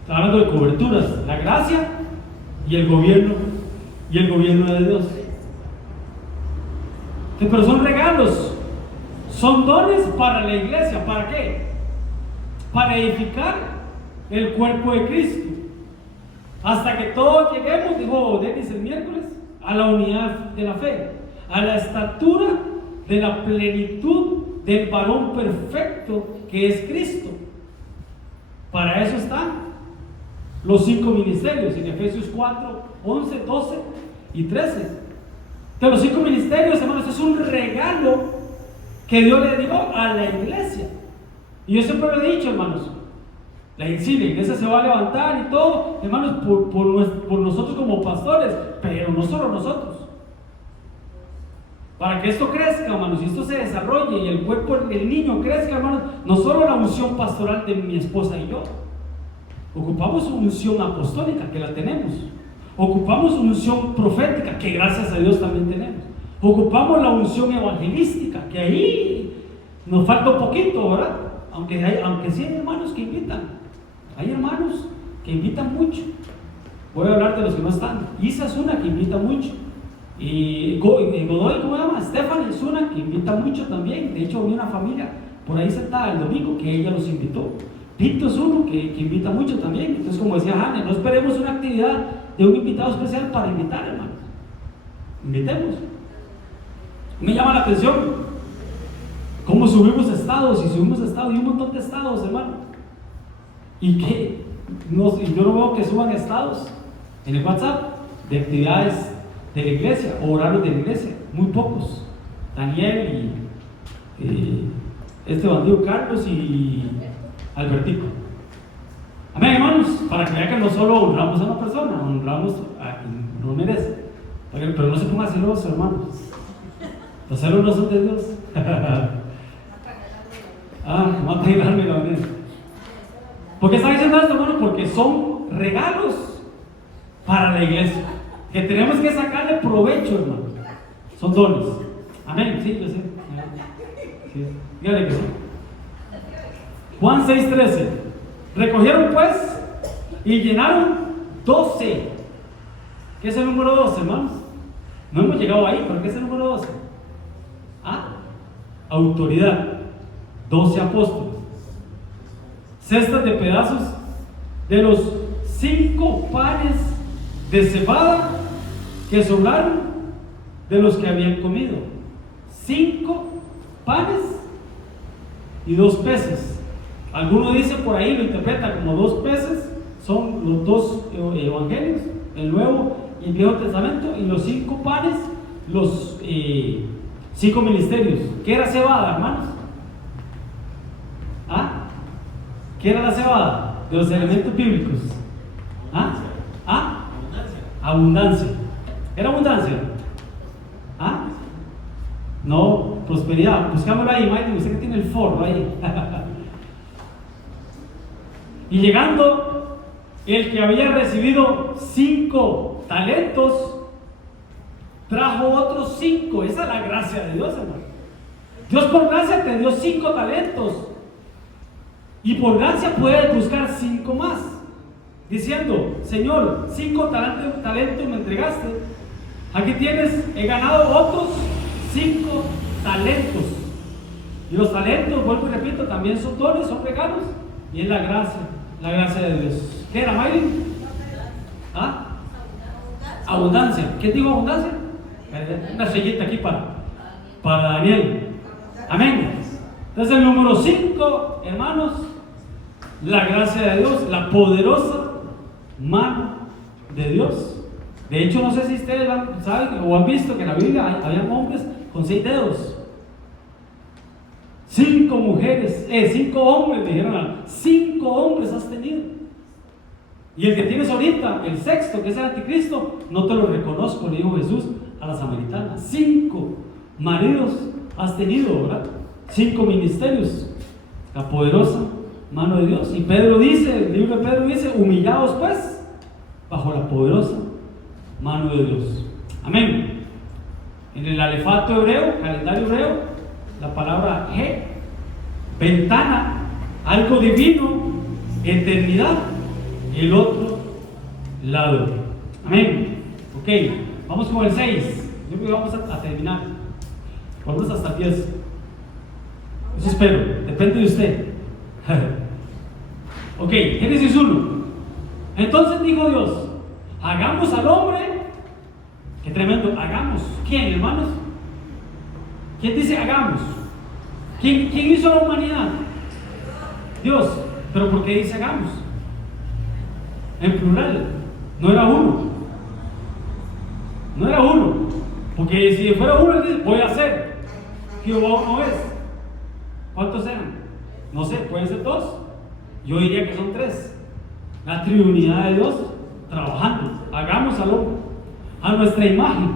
Está hablando de coberturas, la gracia y el gobierno de Dios. Pero son regalos, son dones para la iglesia. ¿Para qué? Para edificar el cuerpo de Cristo, hasta que todos lleguemos, dijo Denis el miércoles, a la unidad de la fe, a la estatura de la plenitud del varón perfecto que es Cristo. Para eso están los 5 ministerios en Efesios 4, 11, 12 y 13. De los 5 ministerios, hermanos, es un regalo que Dios le dio a la iglesia. Y yo siempre lo he dicho, hermanos, la iglesia se va a levantar y todo, hermanos, por nosotros como pastores, pero no solo nosotros. Para que esto crezca, hermanos, y esto se desarrolle y el cuerpo del niño crezca, hermanos, no solo la unción pastoral de mi esposa y yo, ocupamos unción apostólica, que la tenemos. Ocupamos unción profética, que gracias a Dios también tenemos. Ocupamos la unción evangelística, que ahí nos falta un poquito, ¿verdad? Aunque sí hay hermanos que invitan. Hay hermanos que invitan mucho. Voy a hablar de los que no están. Isa es una que invita mucho. Y Godoy, ¿cómo se llama? Stephanie es una que invita mucho también. De hecho, había una familia por ahí sentada el domingo que ella los invitó. Pinto es uno que invita mucho también. Entonces, como decía Hanna, no esperemos una actividad de un invitado especial para invitar, hermanos. Invitemos. Me llama la atención cómo subimos estados y un montón de estados, hermano. Y que yo no veo que suban estados en el WhatsApp de actividades de la iglesia o horarios de la iglesia, muy pocos. Daniel y este bandido Carlos y Albertico. Amén, hermanos, para que vean que no solo honramos a una persona, honramos a quien no merece. Pero no se pongan celosos, hermanos. Los celos no son de Dios. Mata y darme la veneno. ¿Por qué está diciendo esto, hermano? Porque son regalos para la iglesia, que tenemos que sacarle provecho, hermano. Son dones. Amén, sí, yo sé. Sí. Dígale que sí. Juan 6:13. Recogieron pues y llenaron 12. ¿Qué es el número 12, hermanos? No hemos llegado ahí, pero ¿qué es el número 12? Autoridad. 12 apóstoles. Cestas de pedazos de los 5 panes de cebada que sobraron de los que habían comido. 5 panes y 2 peces. Algunos dicen por ahí, lo interpretan como 2 peces, son los 2 evangelios, el Nuevo y el Viejo Testamento, y los 5 panes, los 5 ministerios. ¿Qué era cebada, hermanos? ¿Qué era la cebada? De los elementos bíblicos. Abundancia. ¿Era abundancia? No, prosperidad. Buscámoslo ahí, Mike, usted que tiene el foro ahí. Y llegando, el que había recibido 5 talentos, trajo otros 5. Esa es la gracia de Dios, hermano. Dios por gracia te dio 5 talentos. Y por gracia puedes buscar 5 más. Diciendo, Señor, 5 talentos me entregaste. Aquí tienes, he ganado otros 5 talentos. Y los talentos, vuelvo y repito, también son dones, son regalos. Y es la gracia de Dios. ¿Qué era, Mayrin? Abundancia. ¿Qué digo abundancia? Una sellita aquí para para Daniel. Amén. Entonces el número 5, hermanos, la gracia de Dios, la poderosa mano de Dios. De hecho, no sé si ustedes saben o han visto que en la Biblia había hombres con 6 dedos. 5 mujeres, 5 hombres, dijeron, 5 hombres has tenido. Y el que tienes ahorita, el sexto, que es el anticristo, no te lo reconozco, le dijo Jesús a la samaritana. 5 maridos has tenido, ¿verdad? 5 ministerios. La poderosa mano de Dios. Y Pedro dice, el libro de Pedro dice, humillados pues, bajo la poderosa mano de Dios. Amén. En el alefato hebreo, calendario hebreo, la palabra G, ventana, algo divino, eternidad, el otro lado. Amén. Ok, vamos con el 6. Yo creo que vamos a terminar. Vamos hasta el 10. Eso espero, depende de usted. Ok, Génesis 1. Entonces dijo Dios, hagamos al hombre. Qué tremendo, hagamos. ¿Quién, hermanos? ¿Quién dice hagamos? ¿Quién hizo la humanidad? Dios. ¿Pero por qué dice hagamos? En plural. No era uno. No era uno. Porque si fuera uno, él dice, voy a hacer. Jehová no es. ¿Cuántos eran? No sé, pueden ser 2. Yo diría que son 3. La triunidad de Dios trabajando. Hagamos al hombre a nuestra imagen,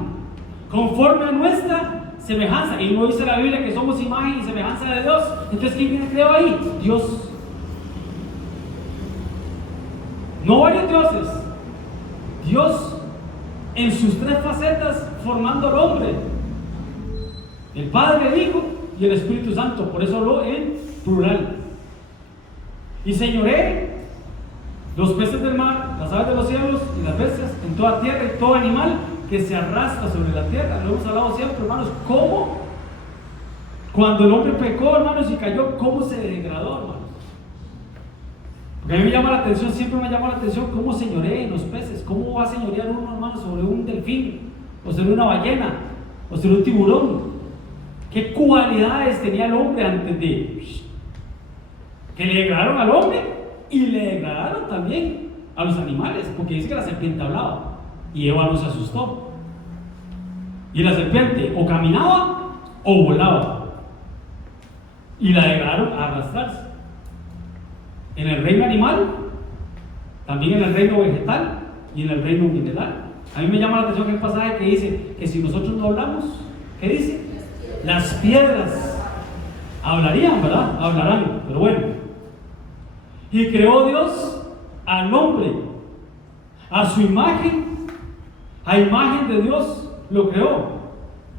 conforme a nuestra semejanza. Y no dice la Biblia que somos imagen y semejanza de Dios. Entonces, ¿quién creó ahí? Dios. No varios dioses. Dios en sus 3 facetas formando al hombre. El Padre, el Hijo y el Espíritu Santo. Por eso habló en plural. Y señoré los peces del mar, las aves de los cielos y las bestias en toda tierra y todo animal que se arrastra sobre la tierra. Lo hemos hablado siempre, hermanos. ¿Cómo? Cuando el hombre pecó, hermanos, y cayó, ¿cómo se degradó, hermanos? Porque a mí me llama la atención, siempre me llama la atención cómo señorean los peces. ¿Cómo va a señorear uno, hermano, sobre un delfín? O sobre una ballena, o sobre un tiburón. ¿Qué cualidades tenía el hombre antes de que le degradaron al hombre? Y le degradaron también a los animales, porque dice que la serpiente hablaba y Eva no se asustó. Y la serpiente o caminaba o volaba, y la degradaron a arrastrarse. En el reino animal, también en el reino vegetal y en el reino mineral. A mí me llama la atención el pasaje que dice que si nosotros no hablamos, ¿qué dice? Las piedras hablarían, ¿verdad? Hablarán, pero bueno. Y creó Dios al hombre a su imagen, a imagen de Dios lo creó,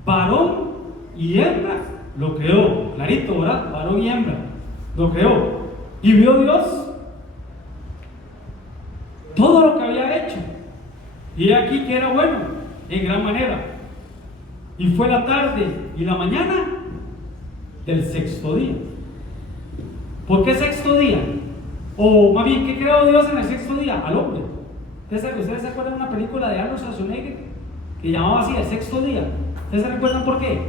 varón y hembra lo creó, clarito, ¿verdad? Varón y hembra lo creó. Y vio Dios todo lo que había hecho, y aquí que era bueno en gran manera. Y fue la tarde y la mañana del 6º día. ¿Por qué 6º día? O más bien, ¿qué creó Dios en el 6º día? Al hombre. ¿Ustedes se acuerdan de una película de Arnold Schwarzenegger que llamaba así, el 6º día? ¿Ustedes se recuerdan por qué?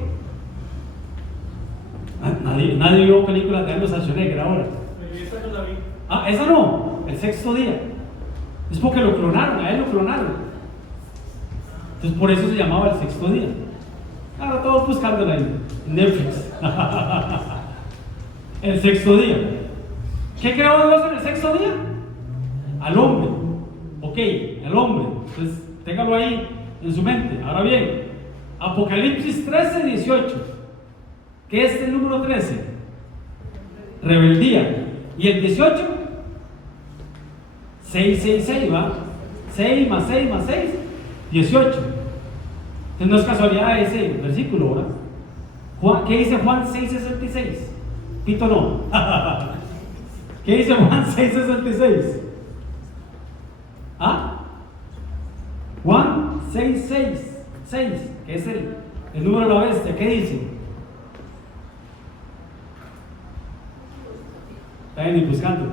Nadie vio películas de Arnold Schwarzenegger ahora. Esa no la vi. Ah, esa no, el 6º día. Es porque lo clonaron, a él lo clonaron. Entonces por eso se llamaba el 6º día. Ahora todos buscándola en Netflix. El 6º día. ¿Qué creó Dios en el 6º día? Al hombre. Ok, el hombre. Entonces, téngalo ahí en su mente. Ahora bien, Apocalipsis 13, 18. ¿Qué es el número 13? Rebeldía. ¿Y el 18? 6, 6, 6, ¿va? 6 más 6 más 6, 18. Entonces no es casualidad ese versículo, ¿verdad? ¿Qué dice Juan 6:66? Pito no. ¿Qué dice Juan 6:66? ¿Ah? Juan 6:6, que es el número de la bestia. ¿Qué dice? Están buscando.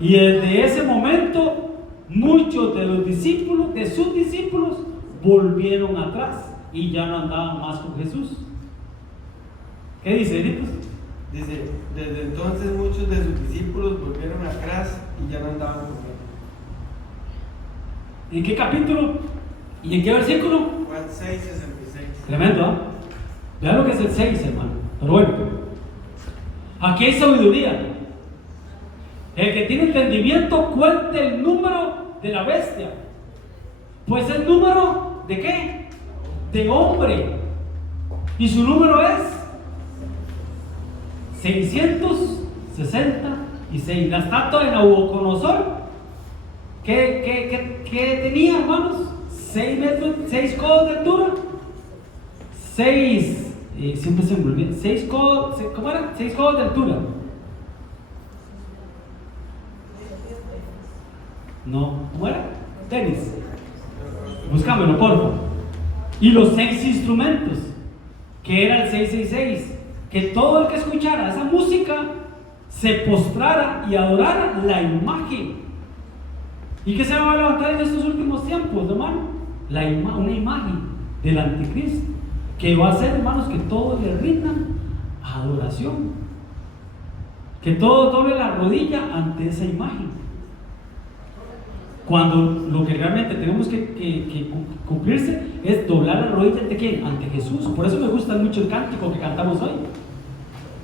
Y desde ese momento, muchos de los discípulos, de sus discípulos, volvieron atrás y ya no andaban más con Jesús. ¿Qué dice, Editos? Dice, desde entonces muchos de sus discípulos volvieron atrás y ya no andaban con él. ¿En qué capítulo? ¿Y en qué versículo? Juan 6:66. Tremendo, ¿eh? Vean lo que es el 6, hermano. Pero bueno, aquí hay sabiduría. El que tiene entendimiento cuente el número de la bestia. Pues el número ¿de qué? De hombre. Y su número es 666. La estatua de Nabucodonosor, ¿qué tenía, hermanos? 6 metros, 6 codos de altura. siempre se me olvida, 6 codos, ¿cómo era? 6 codos de altura. No, ¿cómo era? Tenis. Búscamelo, por favor. Y los 6 instrumentos, que era el 666. Que todo el que escuchara esa música se postrara y adorara la imagen. ¿Y qué se va a levantar en estos últimos tiempos, hermano? Una imagen del anticristo, que va a hacer, hermanos, que todos le rindan adoración, que todos doblen la rodilla ante esa imagen, cuando lo que realmente tenemos que cumplirse es doblar la rodilla ante ¿quién? Ante Jesús. Por eso me gusta mucho el cántico que cantamos hoy.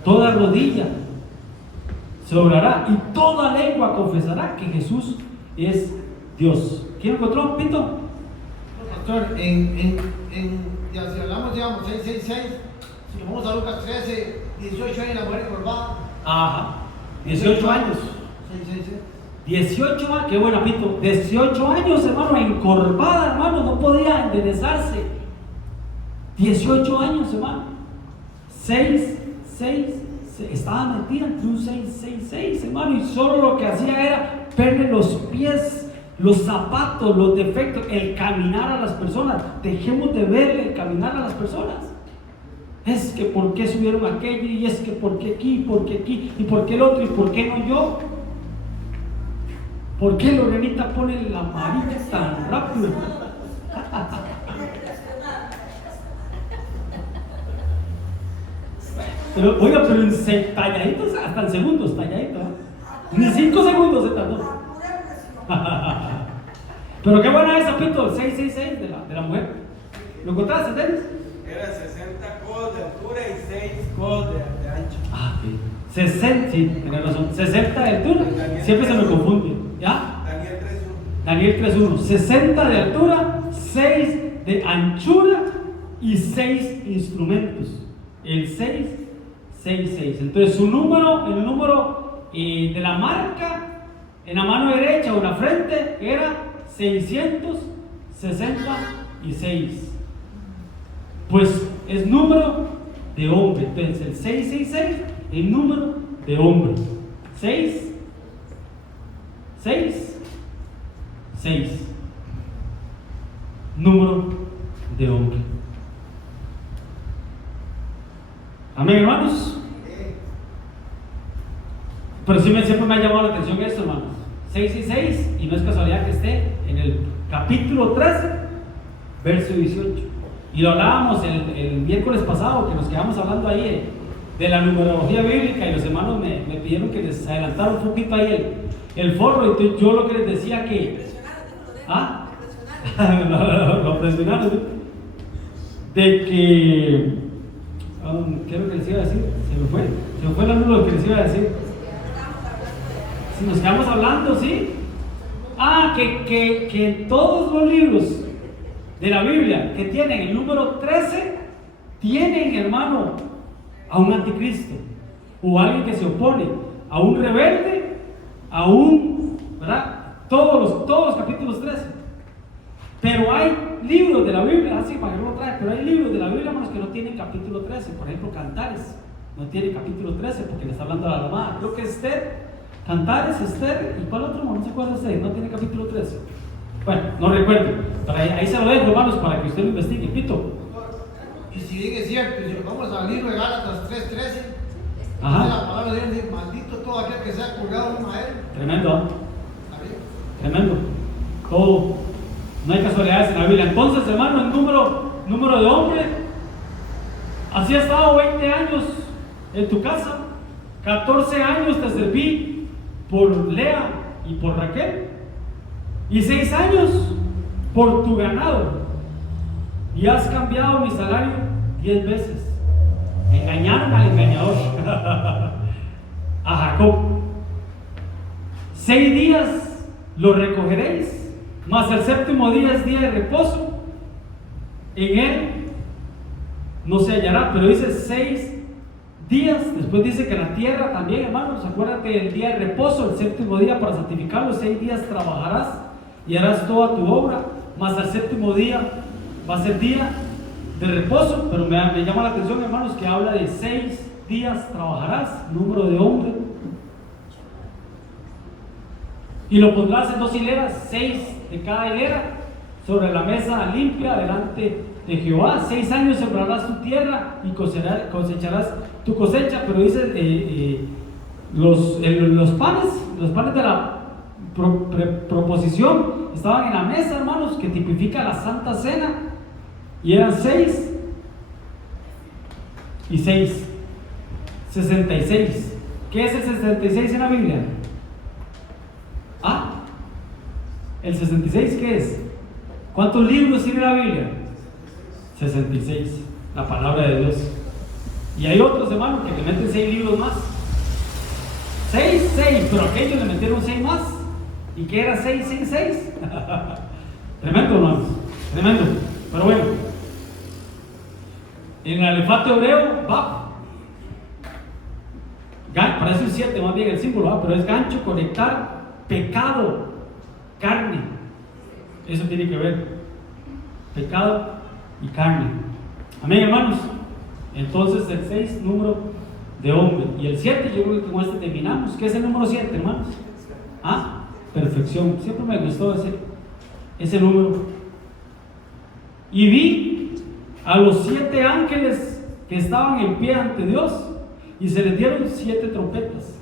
Toda rodilla se doblará y toda lengua confesará que Jesús es Dios. ¿Quién encontró, Pito? Pastor, ya si hablamos, digamos, 666, si nos vamos a Lucas 13, 18 años la mujer encorvada. Ajá, 18 años. 666. 18 años, qué bueno, Pito. 18 años, hermano, encorvada, hermano, no podía enderezarse. 18 años, hermano. 6, estaba metida entre un 666, hermano, y solo lo que hacía era verle los pies, los zapatos, los defectos, el caminar a las personas. Dejemos de verle el caminar a las personas. Es que por qué subieron aquello, y es que por qué aquí, y por qué el otro, y por qué no yo. ¿Por qué Lorenita pone la amarilla tan rápido? Pero, oiga, pero en talladitos, hasta en segundos, talladito, ¿eh? Ni 5 segundos se tardó. Pero qué buena esa, Pito, el 666 de la mujer. ¿Lo encontraste, Denis? Era 60 codos de altura y 6 codos de ancho. Ah, sí. 60, sí, tenés razón. 60 de altura, siempre se me confunde. ¿Ya? Daniel 3.1. 60 de altura, 6 de anchura y 6 instrumentos. El 666. Entonces su número, el número de la marca en la mano derecha o en la frente era 666. Pues es número de hombre. Entonces el 666 es número de hombre. 6 número de hombre. Amén, hermanos. Pero sí siempre me ha llamado la atención esto, hermanos. 6 y no es casualidad que esté en el capítulo 13, verso 18. Y lo hablábamos el miércoles pasado, que nos quedamos hablando ahí de la numerología bíblica, y los hermanos me pidieron que les adelantara un poquito ahí el foro. Y entonces yo lo que les decía que... ¿Ah? lo presionaron, ¿sí? De que... ¿qué es lo que les iba a decir? Se me fue la luz lo que les iba a decir. Si nos quedamos hablando, ¿sí? Que todos los libros de la Biblia que tienen el número 13 tienen, hermano, a un anticristo o a alguien que se opone, a un rebelde, ¿verdad? Todos los capítulos 13. Pero hay libros de la Biblia, así para que no lo trae, pero hay libros de la Biblia, hermanos, que no tienen capítulo 13. Por ejemplo, Cantares no tiene capítulo 13 porque le está hablando a la almada. Creo que Cantares, Esther, ¿y cuál otro? No se acuerda usted, no tiene capítulo 13. Bueno, no recuerdo, pero ahí se lo dejo, hermanos, para que usted lo investigue. Pito. Y si bien es cierto, si nos vamos al libro de Gálatas 3:13, Ajá. la palabra de Dios dice: maldito todo aquel que sea colgado en un madero. Tremendo. Tremendo. Todo. No hay casualidades en la Biblia. Entonces, hermano, el número de hombre, así has estado 20 años en tu casa, 14 años te serví por Lea y por Raquel, y 6 años por tu ganado, y has cambiado mi salario 10 veces. Engañaron al engañador, a Jacob. 6 días lo recogeréis, mas el séptimo día es día de reposo, en él no se hallará. Pero dice 6 días, después dice que la tierra también, hermanos, acuérdate del día de reposo, el séptimo día para santificarlo. 6 días trabajarás y harás toda tu obra, mas el séptimo día va a ser día de reposo. Pero me llama la atención, hermanos, que habla de 6 días trabajarás, número de hombre, y lo pondrás en 2 hileras, 6 de cada hilera, sobre la mesa limpia delante de Jehová. 6 años sembrarás tu tierra y cosecharás tu cosecha. Pero dice los panes de la proposición estaban en la mesa, hermanos, que tipifica la Santa Cena, y eran 6 y 6, 66. ¿Qué es el 66 en la Biblia? ¿El 66 qué es? ¿Cuántos libros tiene la Biblia? 66, la palabra de Dios. Y hay otros, hermanos, que le meten 6 libros más. 6, pero aquellos le metieron 6 más. ¿Y qué era 6, 6, 6? Tremendo, hermanos, tremendo. Pero bueno, en el alefato hebreo, Bab, parece un 7 más bien el símbolo, pero es gancho, conectar, pecado, carne. Eso tiene que ver, pecado y carne. Amén, hermanos. Entonces el 6, número de hombre, y el 7, yo creo que con este terminamos. ¿Qué es el número 7, hermanos? Perfección. Siempre me gustó ese número. Y vi a los 7 ángeles que estaban en pie ante Dios, y se les dieron 7 trompetas.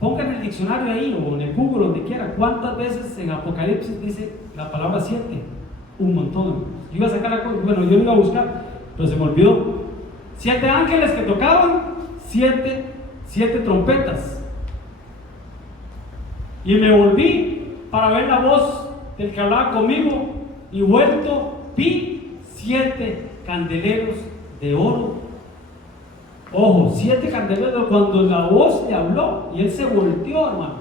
Pongan el diccionario ahí o en el Google, donde quiera, cuántas veces en Apocalipsis dice la palabra 7. Un montón. Yo iba a sacar yo lo iba a buscar, pero se me olvidó. 7 ángeles que tocaban 7 trompetas. Y me volví para ver la voz del que hablaba conmigo, y vuelto vi 7 candeleros de oro. Ojo, 7 candeleros de oro. Cuando la voz le habló y él se volteó, hermano,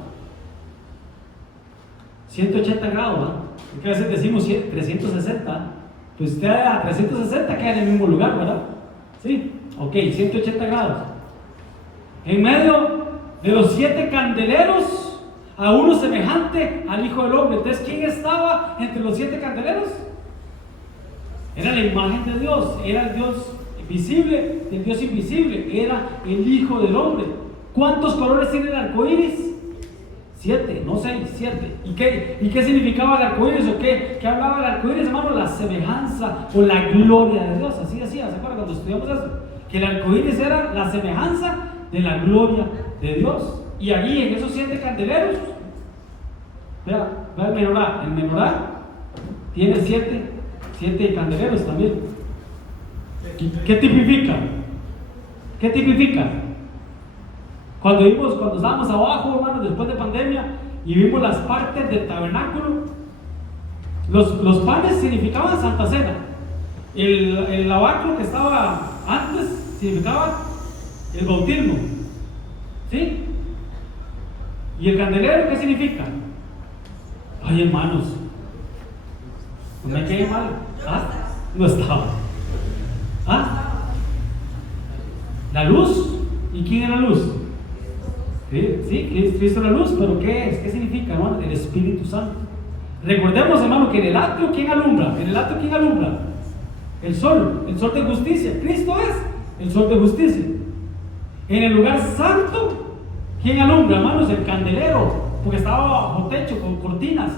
180 grados, ¿no? Porque a veces decimos 360, pues usted a 360 queda en el mismo lugar, ¿verdad? Sí, ok, 180 grados. En medio de los 7 candeleros, a uno semejante al Hijo del Hombre. Entonces, ¿quién estaba entre los 7 candeleros? Era la imagen de Dios, era el Dios visible, el Dios invisible, era el Hijo del Hombre. ¿Cuántos colores tiene el arco iris? 7, no 6, 7. ¿Y qué significaba el arco iris? ¿O qué hablaba el arco iris, hermano? La semejanza o la gloria de Dios. Así decía, ¿se acuerdan cuando estudiamos eso? Que el arco iris era la semejanza de la gloria de Dios. Y allí en esos 7 candeleros, vea el menorá tiene 7 candeleros también. ¿Qué tipifica? ¿Qué tipifica? Cuando estábamos abajo, hermanos, después de pandemia, y vimos las partes del tabernáculo, los panes significaban Santa Cena. El lavacro que estaba antes significaba el bautismo, ¿sí? ¿Y el candelero qué significa? Ay, hermanos, no me quede mal. No estaba. La luz. ¿Y quién es la luz? Sí, Cristo es la luz, pero ¿qué es? ¿Qué significa, hermano? El Espíritu Santo. Recordemos, hermano, que en el atrio, ¿quién alumbra? El sol de justicia. Cristo es el sol de justicia. En el lugar santo, ¿quién alumbra, hermanos? El candelero, porque estaba bajo techo, con cortinas,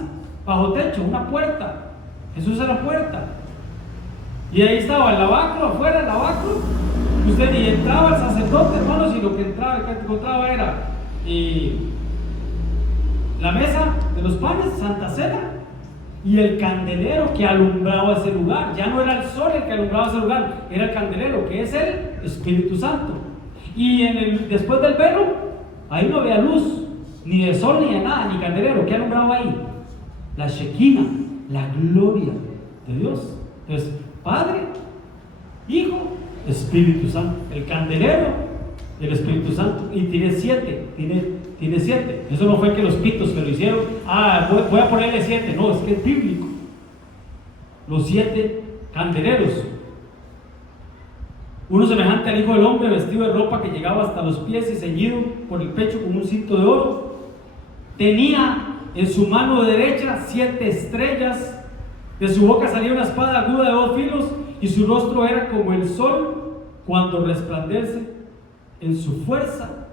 bajo techo, una puerta. Jesús es la puerta. Y ahí estaba el lavacro, afuera el lavacro. Usted y entraba el sacerdote, hermanos, y lo que encontraba era la mesa de los panes, Santa Cena, y el candelero que alumbraba ese lugar. Ya no era el sol el que alumbraba ese lugar, era el candelero, que es el Espíritu Santo. Y después del velo, ahí no había luz, ni de sol, ni de nada, ni candelero. ¿Qué alumbraba ahí? La Shekinah, la gloria de Dios. Entonces, Padre, Hijo, Espíritu Santo. El candelero, el Espíritu Santo. Y tiene 7, tiene 7. Eso no fue que los pitos que lo hicieron, voy a ponerle 7. No, es que es bíblico. Los 7 candeleros. Uno semejante al Hijo del Hombre, vestido de ropa que llegaba hasta los pies y ceñido por el pecho con un cinto de oro. Tenía en su mano derecha 7 estrellas. De su boca salía una espada aguda de 2 filos, y su rostro era como el sol cuando resplandece en su fuerza.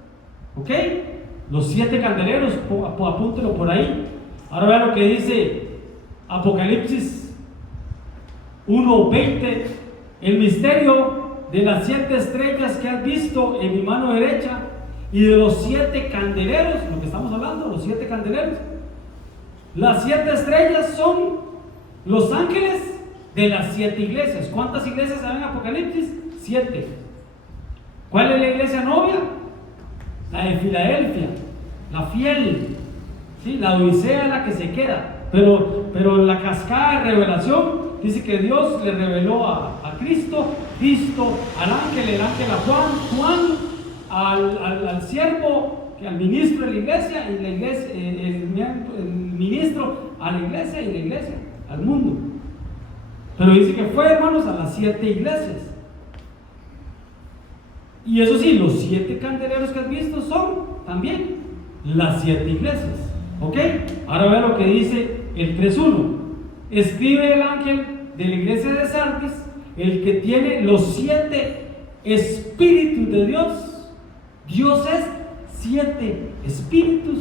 ¿Ok? Los 7 candeleros, apúntelo por ahí. Ahora vean lo que dice Apocalipsis 1:20. El misterio de las 7 estrellas que has visto en mi mano derecha, y de los 7 candeleros, lo que estamos hablando, los 7 candeleros. Las 7 estrellas son los ángeles de las 7 iglesias. ¿Cuántas iglesias hay en Apocalipsis? 7. ¿Cuál es la iglesia novia? La de Filadelfia, la fiel, ¿sí? La Odisea es la que se queda. Pero la cascada de revelación dice que Dios le reveló a Cristo, al ángel, el ángel a Juan, al siervo, al ministro de la iglesia, y la iglesia, el ministro a la iglesia, y la iglesia al mundo. Pero dice que fue, hermanos, a las 7 iglesias. Y eso sí, los 7 candeleros que has visto son también las 7 iglesias. ¿Ok? Ahora vean lo que dice el 3:1. Escribe el ángel de la iglesia de Sardis, el que tiene los 7 espíritus de Dios. Dios es 7 espíritus.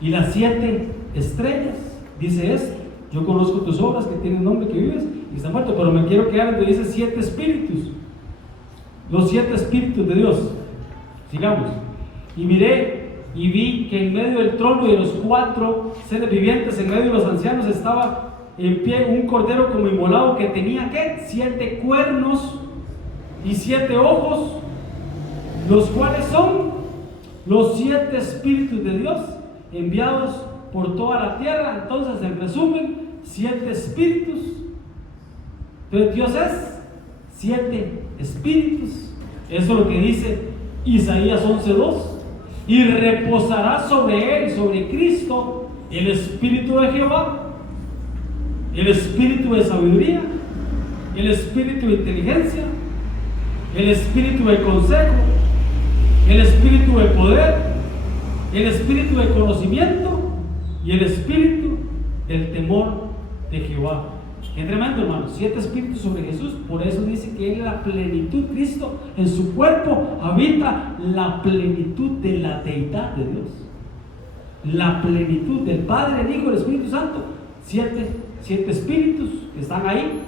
Y las 7 estrellas. Dice esto: yo conozco tus obras, que tienen nombre, que vives y estás muerto, pero me quiero quedar donde dice 7 espíritus. Los 7 espíritus de Dios. Sigamos. Y miré y vi que en medio del trono y de los 4 seres vivientes, en medio de los ancianos, estaba en pie un cordero como inmolado, que tenía ¿qué? 7 cuernos y 7 ojos, los cuales son los 7 espíritus de Dios enviados por toda la tierra. Entonces, en resumen, 7 espíritus. Entonces Dios es 7 espíritus. Eso es lo que dice Isaías 11:2. Y reposará sobre él, sobre Cristo, el espíritu de Jehová, el espíritu de sabiduría, el espíritu de inteligencia, el espíritu de consejo, el espíritu de poder, el espíritu de conocimiento y el espíritu del temor de Jehová. Qué tremendo, hermano. 7 espíritus sobre Jesús. Por eso dice que Él es la plenitud. Cristo en su cuerpo habita la plenitud de la deidad de Dios, la plenitud del Padre, el Hijo y el Espíritu Santo. 7 espíritus que están ahí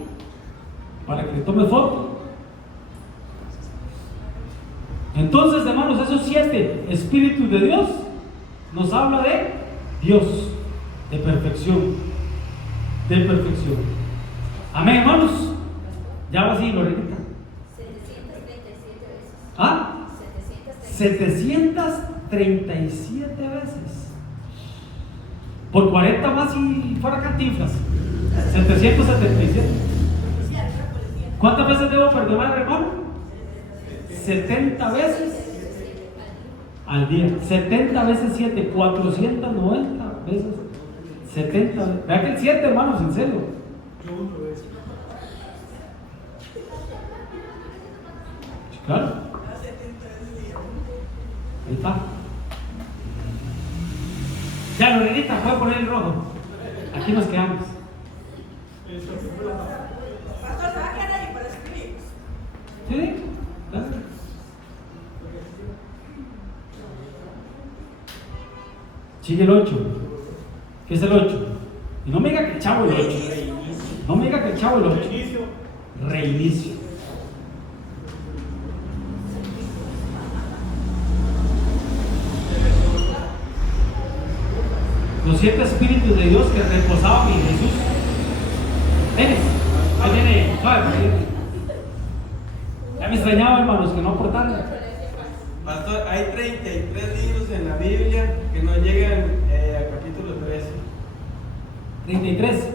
para que tome foto. Entonces, hermanos, esos 7 espíritus de Dios nos habla de Dios, de perfección, de perfección. Amén, hermanos. Ya va así, Lorenita. 737 veces. ¿Ah? 737 veces. Por 40 más si fuera Cantinflas. 777. ¿Cuántas veces debo perdonar, hermano? 70 veces al día. 70 veces 7, 490 veces. 70 veces. Vea que el 7, hermanos, en serio. Claro. Ahí está. Ya, Lorenita, voy a poner el rojo. Aquí nos quedamos. Pastor, ¿se va a quedar ahí para escribir? ¿Sí? Claro. Sigue el 8. ¿Qué es el 8? Y no me diga que el chavo el 8. No me diga que el chavo el 8. Reinicio. Los los 7 espíritus de Dios que reposaban en Jesús. Ahí viene, suave, ya me extrañaba, hermanos, que no aportaron. Pastor, hay 33 libros en la Biblia que no llegan al capítulo 13. 33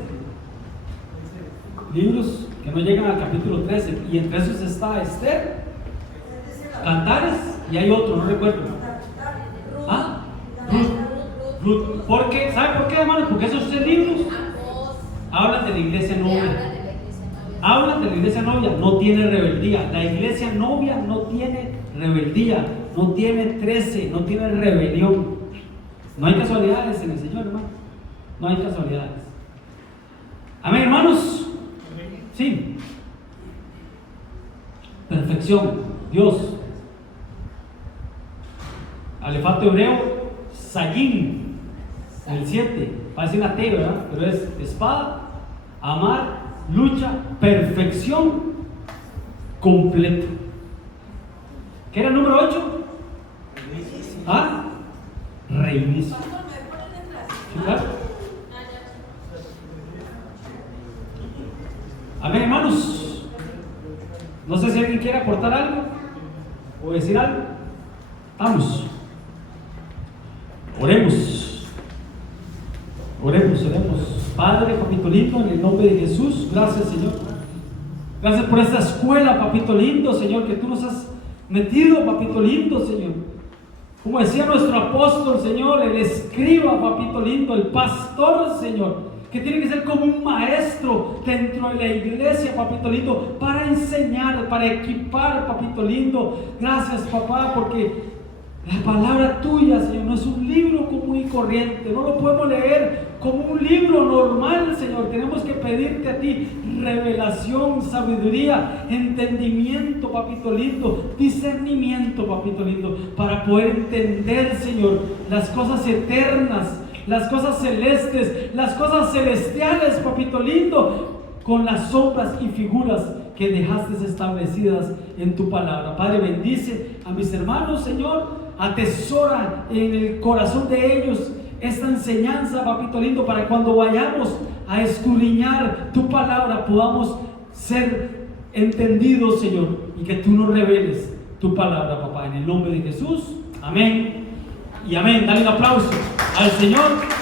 libros que no llegan al capítulo 13, y entre esos está Esther, Cantares, y hay otro, no recuerdo. ¿Ah? Ruth. ¿Por qué? ¿Sabe por qué, hermanos? Porque esos 3 libros hablan de la iglesia novia. Hablan de la iglesia novia, no tiene rebeldía. La iglesia novia no tiene rebeldía, no tiene 13, no tiene rebelión. No hay casualidades en el Señor, hermano. No hay casualidades. Amén, hermanos. Sí. Perfección. Dios. Alefato hebreo, Sayín. El 7. Parece una T, ¿verdad? Pero es espada, amar, lucha, perfección, completo. ¿Qué era el número 8? ¿Ah? Reinicio. ¿Sí, claro? Amén, hermanos. No sé si alguien quiere aportar algo o decir algo. Vamos. Oremos. Oremos. Padre, papito lindo, en el nombre de Jesús, gracias, Señor. Gracias por esta escuela, papito lindo, Señor, que tú nos has metido, papito lindo, Señor. Como decía nuestro apóstol, Señor, el escriba, papito lindo, el pastor, Señor, que tiene que ser como un maestro dentro de la iglesia, papito lindo, para enseñar, para equipar, papito lindo. Gracias, papá, porque la palabra tuya, Señor, no es un libro común y corriente, no lo podemos leer como un libro normal, Señor. Tenemos que pedirte a ti revelación, sabiduría, entendimiento, papito lindo, discernimiento, papito lindo, para poder entender, Señor, las cosas eternas, las cosas celestes, las cosas celestiales, papito lindo, con las sombras y figuras que dejaste establecidas en tu palabra. Padre, bendice a mis hermanos, Señor. Atesora en el corazón de ellos esta enseñanza, papito lindo, para cuando vayamos a escudriñar tu palabra podamos ser entendidos, Señor, y que tú nos reveles tu palabra, papá, en el nombre de Jesús. Amén y amén. Dale un aplauso al Señor.